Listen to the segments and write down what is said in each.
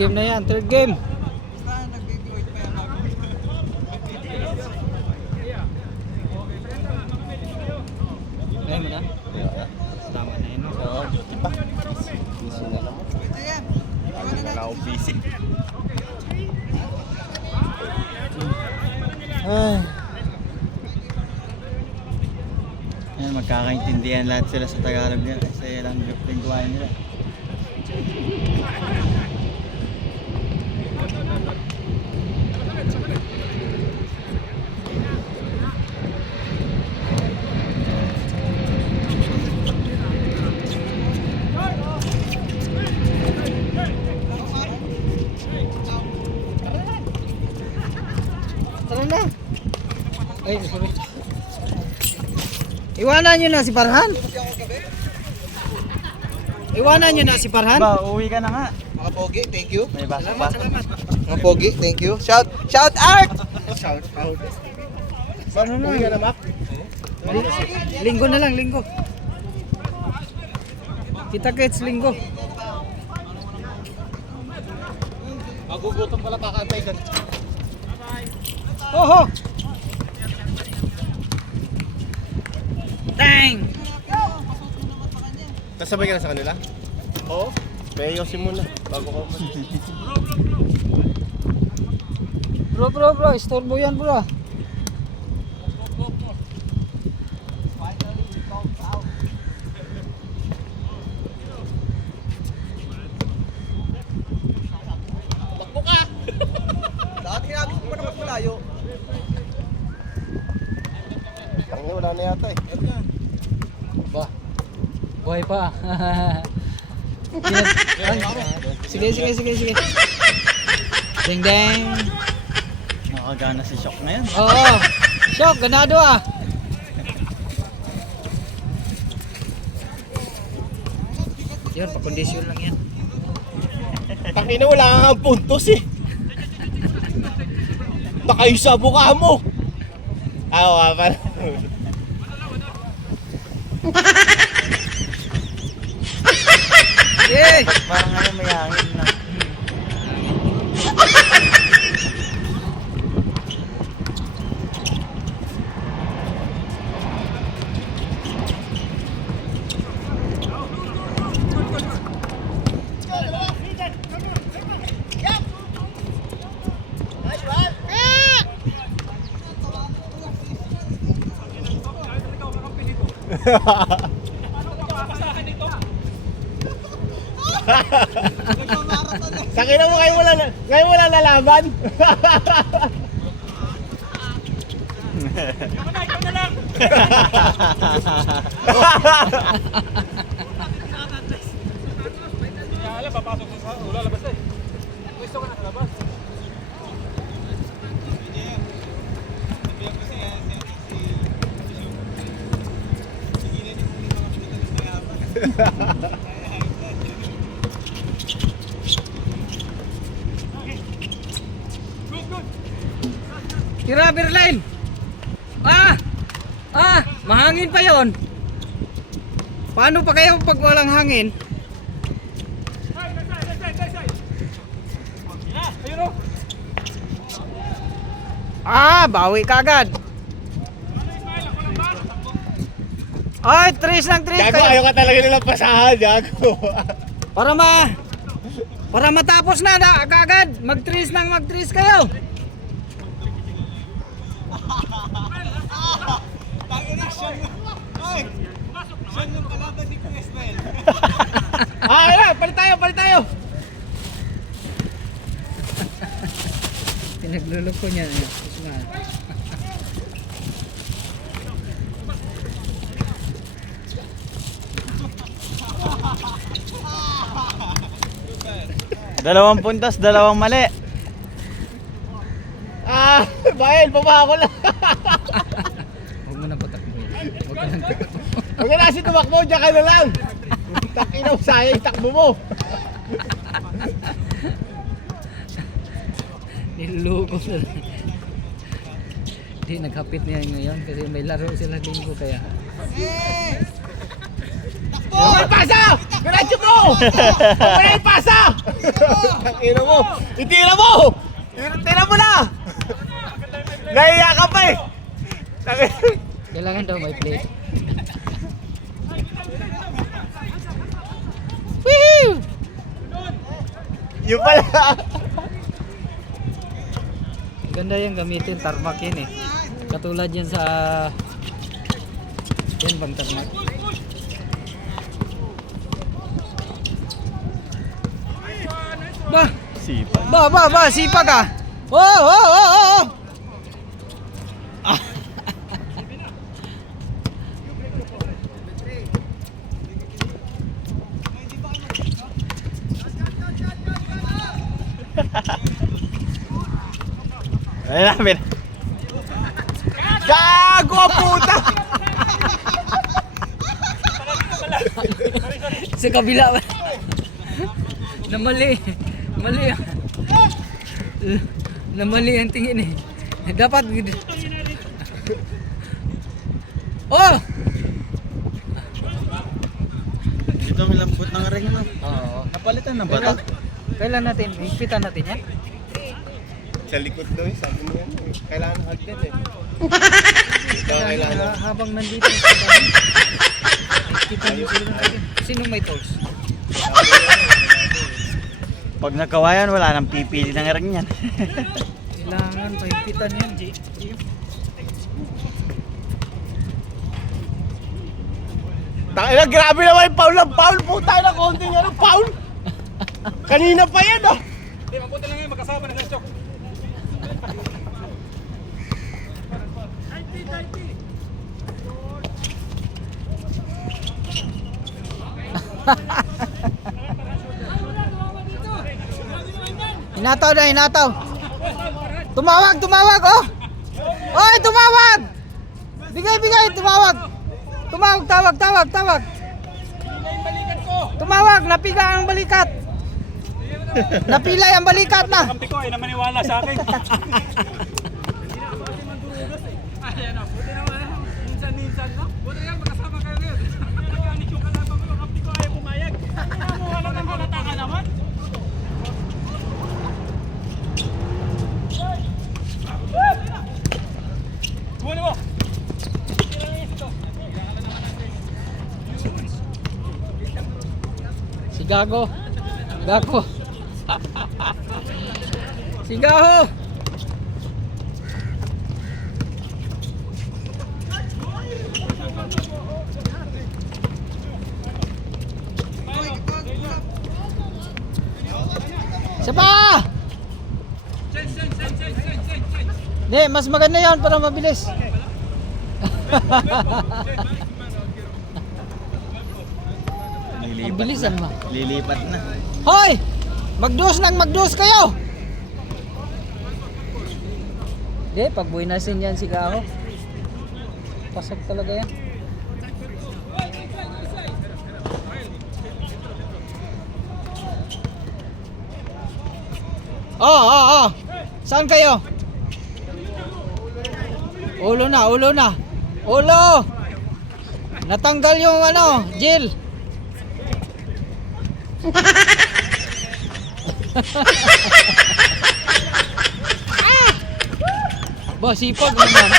game na yan, third game. Kaya mo na? Tama na yun, no? Oo, duty pa. Wala akong busy. Ay. Ayan, magkakaintindihan lahat sila sa Tagalog nila kasi ilang yung gawain nila. Tara na. Ay, sorry. Iwanan nyo na si Farhan. Iwanan nyo na si Farhan. Ba, uwi ka na nga. Mga pogi, thank you. May basok Salamat, ba? salamat. Mga pogi, thank you. Shout out! Shout out. Ano na? Uwi ka na, Mac? Linggo na lang, linggo. Kita-kits linggo. Magugutom pala kakantay ka. Oho! Dang! Kasabay ka na sa kanila? Oo. May yosin muna bago ka umalis. Bro, istorbo yan bro. Takbo ka! Dati hinabis mo pa na mas malayo. Tangin, wala na yata eh. Ba. Buhay pa. Sige. Ding ding. Nakagana si Shock na yan. Oo. Shock, ganado ah. Yun, pa-condition lang yan. Tangin na, wala kang puntos eh. Nakayo sa mukha mo. Awa pa. Eh! Parang ngayon may hangin na. Tangin mo, ngayon wala lalaban. Tira, Berline! Mahangin pa yon. Paano pa kayo pag walang hangin? Bawi ka agad. Ay, tres ng tres Gago, ayaw ka talaga nilang pasahan, Gago. Para matapos na agad. Mag-tres kayo. Ayun, palit tayo. Pinagluloko niya. Dalawang puntos, dalawang mali. Bael, baba ako lang. Huwag mo na patakbo. Huwag ka lang takbo. Huwag ka na kasi tumakbo, dyan ka na lang. Takinaw, sayang, takbo mo. Niluluko na lang. Hindi, naghapit niya ngayon kasi may laro sila linggo kaya. Takbo! Pasa! Diretso mo! Wala yung pasa! Tira mo! Itira mo! Tira mo na! Nahiya ka pa eh! Kailangan daw may play. Yung pala! Ganda yung gamitin, tarmac yan eh. Katulad yan sa... Yan bang tarmac? Ba! Sipag. Ba! Sipag ah! Oh! Ayun namin. Gago puta! Sa kabila. Namali. Mali. Namali ang tingin eh. Dapat Oh! Dito may lambot ng ring ano. Oo. Napalitan na ba ito? Kailan natin, higpitan natin yan? Sa likod daw eh, sabi mo yan. Kailangan hagdan eh. Kailangan. Habang nandito sa dami. Higpitan natin. Sino may tools? Pag nagkawayan, wala nang pipili ng ring yan. Kailangan pahigpitan yan, G. Tangina, grabe naman yung foul ng foul. Puta na konting ano, foul. Kanina pa yan oh. Hindi, mabuti lang yun, magkasama na sa chok. Hinataw. Tumawag oh! Oy, tumawag! Bigay, tumawag! Tawag! Tumawag, napiga ang balikat! Napilay ang balikat na! Kampi ko ay namaniwala sa akin. Minsan, no? Buti yan, magkasama kayo ngayon. Nagkanis yung kalaban ko, kampi ko ayaw pumayag. Wala nang halata ka naman. Huli mo! Si Gago! Si Gaho! Isa pa! Hindi, mas maganda yan para mabilis. Ang bilisan mo. Lilipat na. Hoy! Magdos kayo! Hindi, pag buwinasin yan si Gaho. Pasag talaga yan. Oh. Saan kayo? Ulo na. Ulo! Natanggal yung ano, Jill. Ba, sipag naman.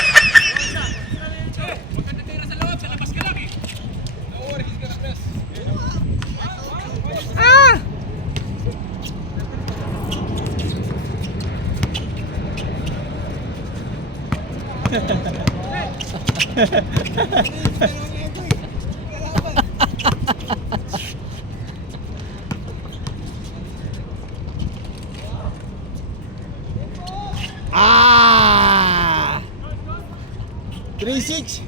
Ah! 3-6.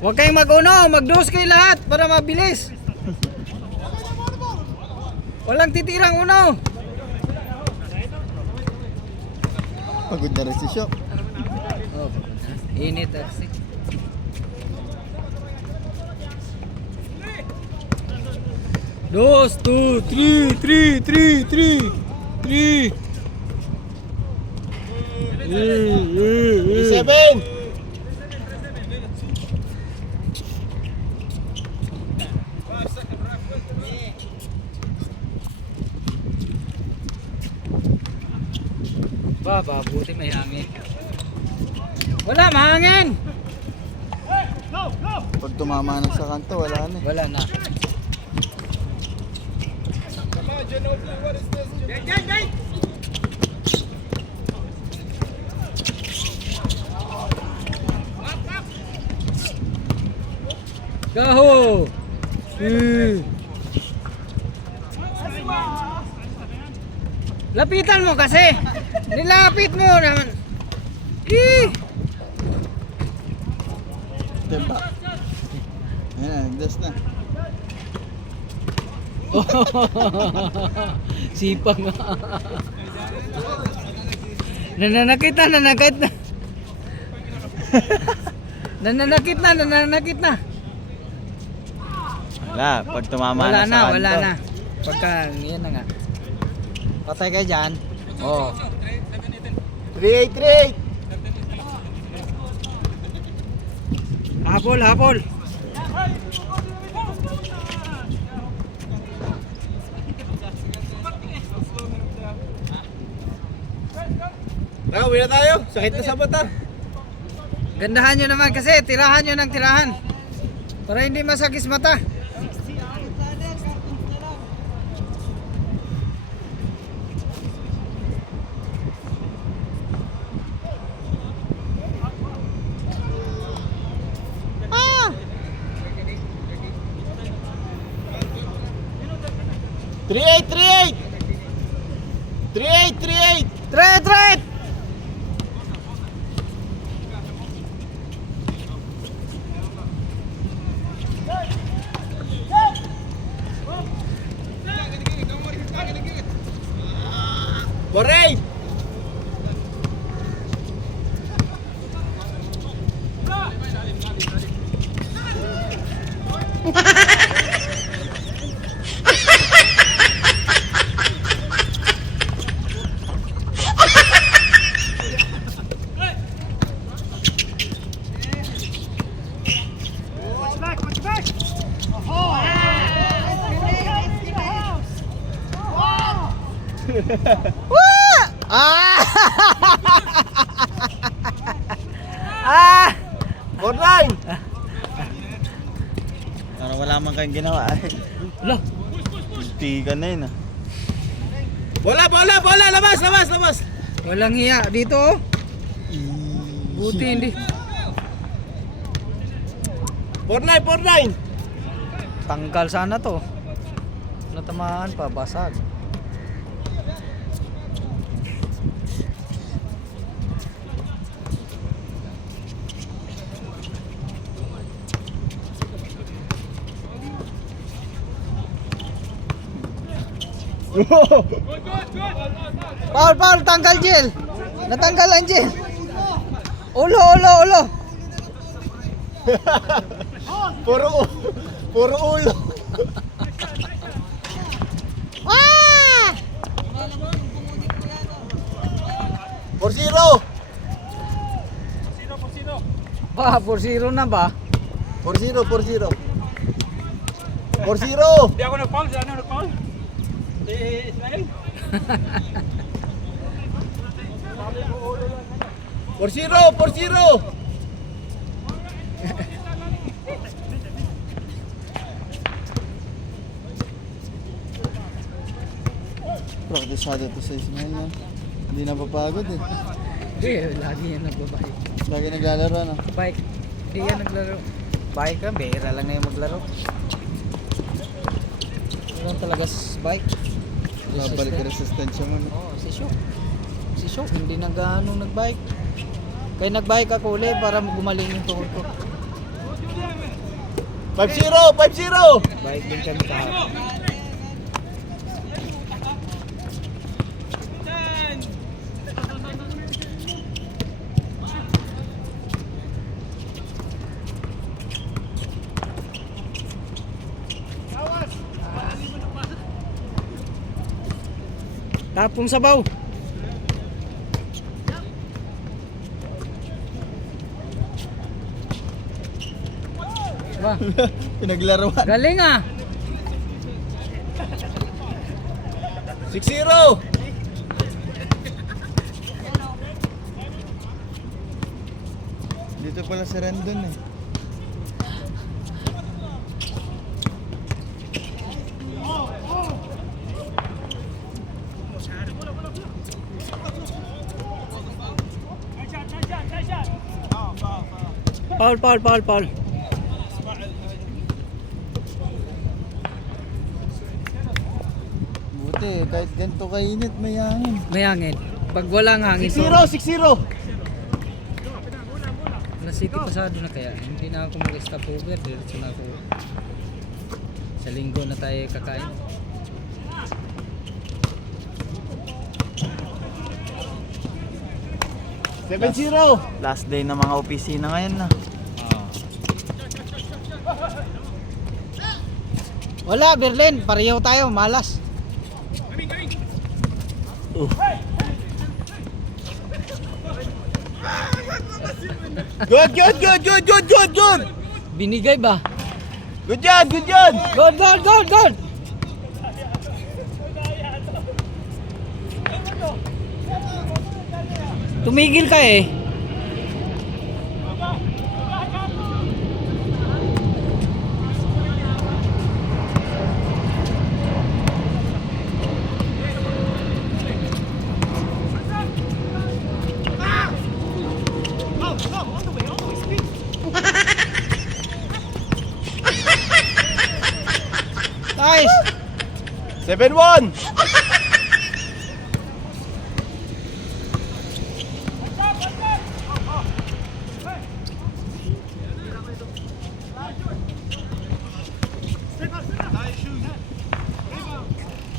Huwag kayong mag-dos kayo lahat para mabilis. Walang titirang uno. Pagod na rin si Shok. Oh, init kasi. Dos, 2, 3. 7. Buti may hangin. Wala, mahangin! Pag tumama na sa kanto, wala na eh. Wala na. Gaho! Lapitan mo kasi! Nilapit mo naman! Diba? Ayan na, nagdas na. Sipag nga. Nananakit na. Nananakit na. Wala, pag tumama Wala na na, sa kanto. wala na. Pagka, yan na nga. Patay ka dyan. Oo. 3-8. Habol. Tara, uwi na tayo. Sakit na sa mata. Gandahan nyo naman kasi, tirahan nyo ng tirahan. Para hindi masakis mata. Three-eight. Tret! Boray! Bornine! Parang wala man kayong ginawa eh. Lah, Tigan na yun ah. Bola! Labas! walang hiya dito oh. Buti hindi. Bornine! Tanggal sana to. Natamaan pa, basag. Paul, tanggal Jill. Natanggal ang Jill. Ulo. Puro ulo. Ah! 4-0. Ba, 4-0 na ba? 4-0. Hindi ako nag-foul, sila na nag-foul. Ismael. 4-0. Praktisado to sa Ismael yan. Hindi napapagod eh. Hindi, lagi yan nagbabike. Lagi naglalaro na. Bike. Hindi yan naglaro. Bike ka, bihira lang na yung maglaro. Ano talaga sa bike? Babalik ka resistensya mo. No? Oo, si Shok, hindi nag-ano nagbike. Kaya nagbike ako ulit para gumaling yung tuhod ko. 5-0. Bike din kami kahapon. Tapong sabaw. Ba, Pinaglaruan. galing ah. 6-0. Dito pala si Rendon eh. Foul. Buti, kahit ganito kainit, may hangin. May hangin. Pag walang hangin, 6-0. Alas City pasado na kaya. Hindi na ako mag-stop over. Diretso na ako. Sa linggo na tayo kakain. Last day ng mga opisina ngayon na. Wala, Berlin. Pareho tayo. Malas. Good. Binigay ba? Good yan. Goal! Tumigil ka eh. Nice! 7-1.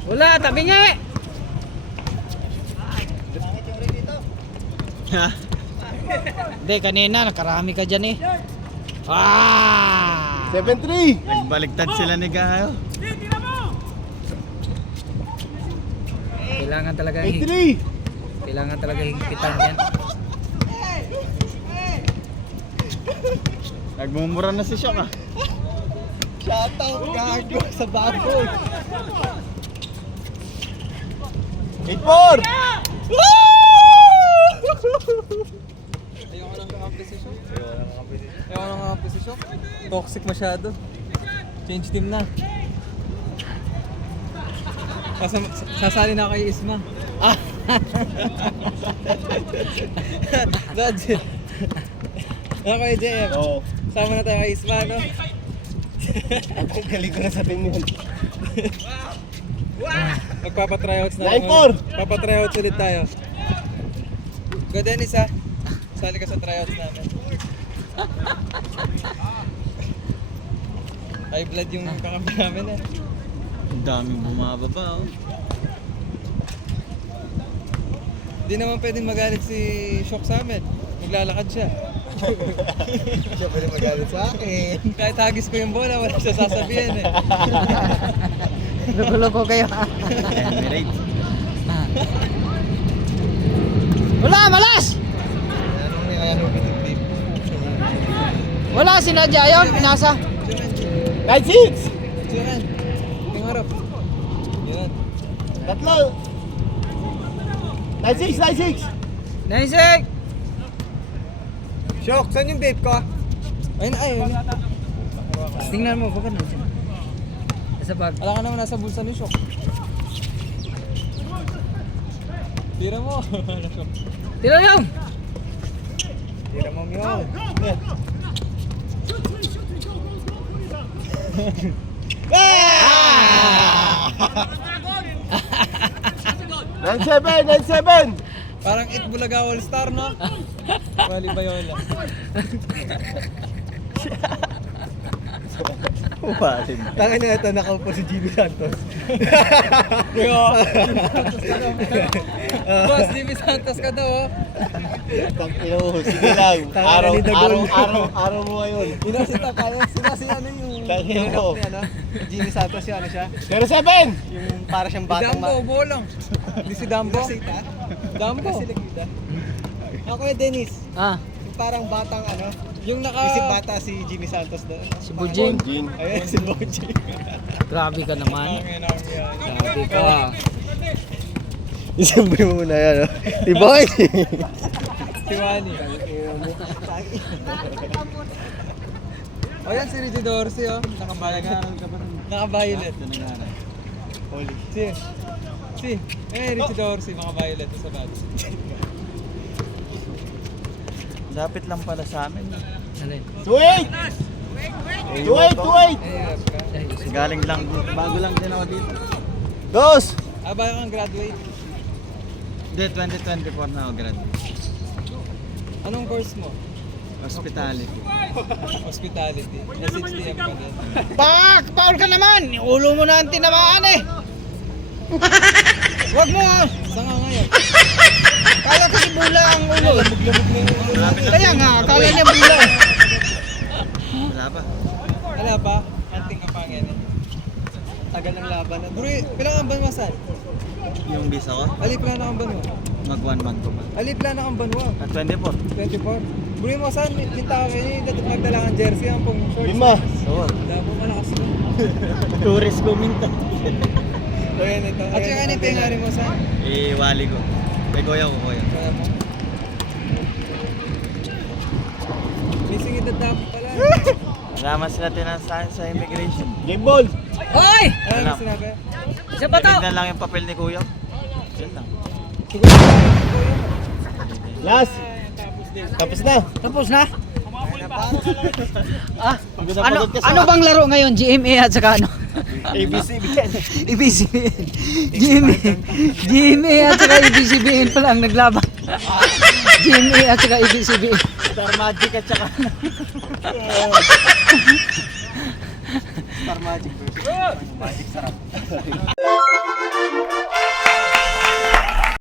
Wala, tabingi! Hindi, kanina nakarami ka dyan eh. 7-3. Nagbaliktad sila ni Gayo. Kailangan talaga 8-3. kailangan talaga higpitan yan. Nagmumura na si Shock ah. Shoutout gago sa baboy. 8-4. Ayoko nang kakampisisyon. Toxic masyado. Change team na. Sasali na kay Isma. Dad. Ako kay JM. Oo. Sama na tayo kay Isma, no? Ang galing ko na sa team yun. Magpapatryouts na. 9-4. Papatryouts ulit tayo. Go Dennis ha. Sali ka sa tryouts namin. High blood yung kakampi namin eh. Ang daming bumababa oh. Di naman pwedeng magalit si Shock sa amin. Naglalakad siya. Siya pwede magalit sa akin. Kahit hagis ko yung bola, wala siya sasabihin eh. Loko-loko kayo. Emirate. Wala, malas! Wala, sinadya yun, pinasa. 9-6. Siyan. Yung harap. Yan. Tatlo. 9-6. Naisik! Shock, saan yung vape ko? Ayun. Tingnan mo, baka nandiyan. Sa bag. Alam ka naman nasa bulsa ni Shock. Tira mo. Shock. Tira lang! Tira mo meow. 9-7. Parang Itbulaga All Star, no? Wali Bayola. Uwarin. Tangin na ito, nakaupo si Jimmy Santos. Boss, Jimmy Santos ka daw, oh. Tangin mo, sige lang. Araw mo ngayon. Sinasita ka, sinasi ano yung... Tangin mo. Jimmy Santos yung ano siya? 0-7. Yung para siyang batang... Dumbo, bolang. Hindi si Dumbo. Dumbo. Ako yung Dennis. Yung parang batang ano. Yung isip bata si Jimmy Santos doon. Si Bujing. Ayun, si Bojing. Grabe ka naman. Grabe ka. Isang mo muna yan, oh. Si Boy. Si Wani. O yan, si Richie Dorsey, oh. Naka-violet. Richie Dorsey, naka-violet sa bat. Lapit lang pala sa amin. Wait! Galing lang, bago lang din ako dito. Dos! Bago kang graduate. Hindi, 2024 na ako graduate. Anong course mo? Hospitality. Hospitality. SHTM ka din. Pak! Paul ka naman! Ulo mo na ang tinamaan eh! Huwag mo ah! Saan ka ngayon? Kala kasi bula ang ulo. Lamog-lamog na yung ulo. Kaya nga, kala niya bula eh. Wala pa. Wala pa? Anting ka pa ngayon eh. Tagal ng laban na. Bro, kailangan ba masan? Yung visa ko, Alipla na kang banwa. mag 1 month ko pa. Alipla na kang banwa. At 24. 24. Bro, mo saan? Kita ka kayo. Magdala kang jersey ang pong shorts. Lima. Oo. Dabo malakas mo. Tourist kuminta. Ayan ito. At saka ano yung pengari mo saan? Iwali ko. May kuya ko, kuya. Kaya mo. Missing edad dapat pala. Kasama sila tinasahin sa immigration. Game ball! Hoy! Ano Wala. yung sinabi? Sa bato! Tignan lang yung papel ni kuya. Yan lang. Siguro ko yun. Last! Tapos na! Tapos na? Ah, Pagod na ano, pagod ka sa- ano bang laro ngayon? GMA at saka ano? ABCBN. ABCBN. GMA at saka ABCBN pala ang naglaban. GMA at saka ABCBN. Star Magic at saka Star Magic versus Magic sarap.